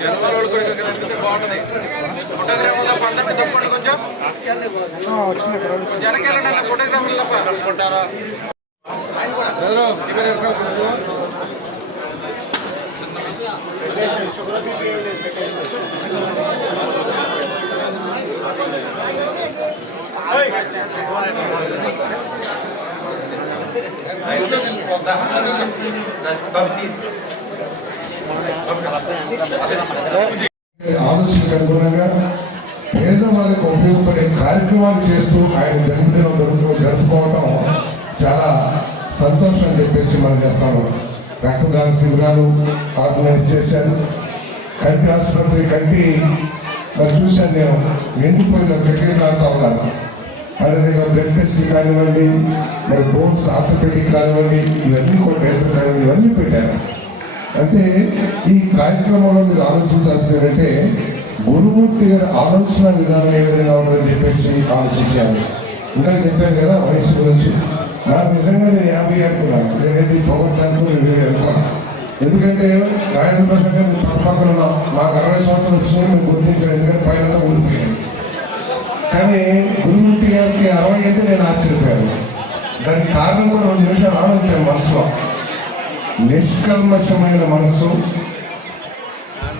జనవరి కూడా కనిపిస్తే బాగుంటుంది. ఫోటోగ్రాఫర్ల పందరికి తప్పండి కొంచెం జనకెళ్ళండి ఫోటోగ్రాఫర్లు తప్పుకుంటారా ఆలోచనకు అనుగుణంగా పేదవాళ్ళకు ఉపయోగపడే కార్యక్రమాలు చేస్తూ ఆయన జన్మదినం జరుపుకోవటం చాలా సంతోషం అని చెప్పేసి మనం చేస్తాము. రక్తదాన శిబిరాలు ఆర్గనైజ్ చేశారు. కంటి ఆసుపత్రి కంటి చూశాను నేను, నిండిపోయిన క్రికెట్ ఆడుతూ ఉన్నాను. అదేవిధంగా బ్లడ్ టెస్ట్ కానివ్వండి, మరి బోన్స్ ఆర్థోపెడిక్ కానివ్వండి, ఇవన్నీ కూడా కానివ్వండి, ఇవన్నీ పెట్టారు. అంటే ఈ కార్యక్రమంలో మీరు ఆలోచించాల్సిందంటే గురుమూర్తి గారి ఆలోచన విధానం ఏ విధంగా ఉంటుందని చెప్పేసి ఆలోచించాను. ఇంకా చెప్పాను కదా వయసు గురించి. నాకు నిజంగా నేను 50 అనుకున్నాను, నేనేది పోగొట్టాను అనుకున్నాను. ఎందుకంటే రాజేంద్ర ప్రసాద్ గారు పక్కన ఉన్నాం, మాకు 60 సంవత్సరాలు వచ్చినా మేము గుర్తించాను, ఎందుకంటే పైన ఊరిపోయాను. కానీ గురుమూర్తి గారికి 60 అంటే నేను ఆశ్చర్యపోయాను. దానికి కారణం కూడా 2 నిమిషాలు ఆలోచించాను మనసులో. నిష్కల్మషమైన మనస్సు,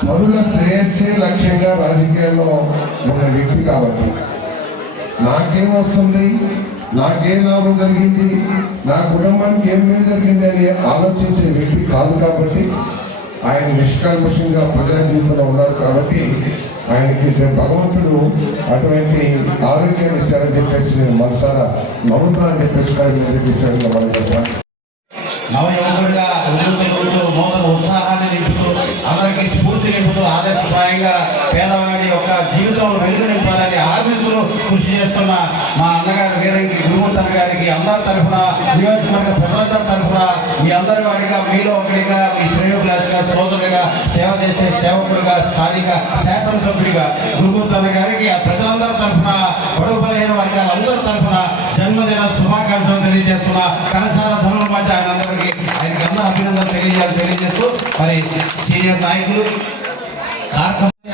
పరుల శ్రేయస్సే లక్ష్యంగా రాజకీయాల్లో ఉన్న వ్యక్తి కాబట్టి నాకేమొస్తుంది, నాకేం లాభం జరిగింది, నా కుటుంబానికి ఏం మేలు జరిగింది అని ఆలోచించే వ్యక్తి కాదు. కాబట్టి ఆయన నిష్కల్మషంగా ప్రజా జీవితంలో ఉన్నాడు. కాబట్టి ఆయనకి భగవంతుడు అటువంటి ఆరోగ్యాన్ని ఇచ్చారని చెప్పేసి నేను మనసారా నమ్ముతున్నానని చెప్పేసి మనం చెప్పాలి. నవయువకుడిగా నూతన ఉత్సాహాన్ని నింపుతూ అందరికీ స్ఫూర్తి నింపుతూ ఆదర్శప్రాయంగా పేదవాడి యొక్క జీవితంలో వెలుగు నింపాలని ఆర్మీసులు కృషి చేస్తున్న మా అన్నగారు వీరంగి గురుమూర్తి గారికి అందరి తరఫున, నియోజకవర్గ ప్రజలందరి తరఫున, మీ అందరి వాడిగా, మీలో ఒకటిగా, మీ శ్రేయోభిలాషిగా, సోదరుడిగా, సేవ చేసే సేవకుడిగా, స్థానిక శాసనసభ్యుడిగా గురుమూర్తి గారికి ఆ ప్రజలందరి తరఫున, పొడవు బలహీన వర్గాల అందరి తరఫున జన్మదిన శుభాకాంక్షలు తెలియజేస్తున్న కనసాల ధనుల మధ్య ఆయనకి అందరూ అభినందనలు తెలియజేస్తూ మరి సీనియర్ నాయకులు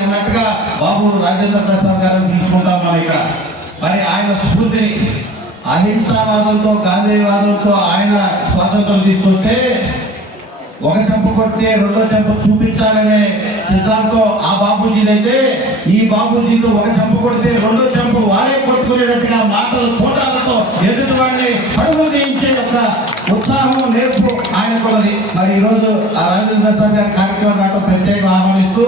అన్నట్టుగా బాబు రాజేంద్ర ప్రసాద్ గారిని పిలుచుకుంటాం మనం ఇక్కడ. మరి ఆయన స్ఫూర్తిని అహింసావాదంతో, గాంధీవాదంతో ఆయన స్వాతంత్రం తీసుకొస్తే ఒక చెంప కొట్టి రెండో చెంప చూపించాలనే సిద్ధాంతం ఆ బాబూజీనైతే, ఈ బాబూజీలో ఒక చెంప కొడితే రెండో చెంప వాడే కొట్టుకునేటట్టుగా మాటలు తోటాలతో ఎదుటి వాడిని పడుగు తీయించే ఒక ఉత్సాహం, నేర్పు ఆయనకున్నది. మరి ఈరోజు ఆ రాజేంద్ర ప్రసాద్ గారి కార్యక్రమం నాటం ప్రత్యేకంగా ఆహ్వానిస్తూ,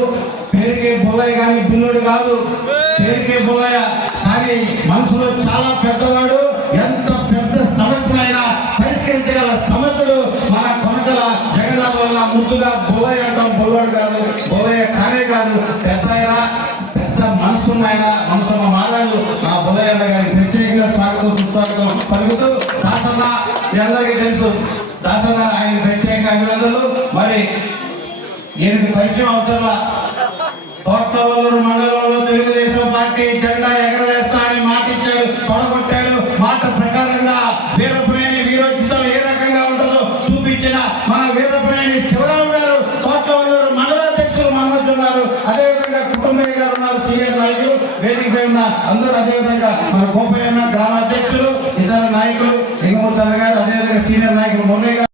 పేరుకే బుల్లయ్య కానీ బిల్లుడు కాదు, పేరుకే బుల్లయ్య కానీ మనసులో చాలా పెద్దవాడు. ఎంత పెద్ద సమస్యలైనా పరిష్కరించగల సమర్థుడు మన కొనకల జగన్నాథ్ వల్ల ముద్దుగా బుల్లయ్య అంటాం. బుల్లడు కాదు, బుల్లయ్య కానే కాదు, పెద్ద ఆయన, పెద్ద మనసున్న ఆయన, మనసున్న మారాలు నా బుల్లయ్య గారికి ప్రత్యేకంగా స్వాగతం సుస్వాగతం పలుకుతూ, దాసన్న మీ అందరికీ తెలుసు, దాసన్న ఆయన ప్రత్యేకంగా అభినందనలు. మరి దీనికి పరిచయం అవసరంలా, తోటవల్లూరు మండలంలో తెలుగుదేశం పార్టీ జెండా ఎగరవేస్తా అని మాట ఇచ్చాడు, తొడగొట్టాడు. మాట ప్రకారంగా వీరపునేని వీరోచితం ఏ రకంగా ఉంటుందో చూపించిన మన వీరపునేని శివరావు గారు తోటవల్లూరు మండలాధ్యక్షులు మన మధ్య ఉన్నారు. అదేవిధంగా కుటుంబయ్య గారు ఉన్నారు, సీనియర్ నాయకులు వేదికపై ఉన్న అందరూ. అదేవిధంగా మన గోపయ్య గ్రామ అధ్యక్షులు, ఇతర నాయకులు లింగమూర్తి గారు, అదేవిధంగా సీనియర్ నాయకులు మురళి గారు.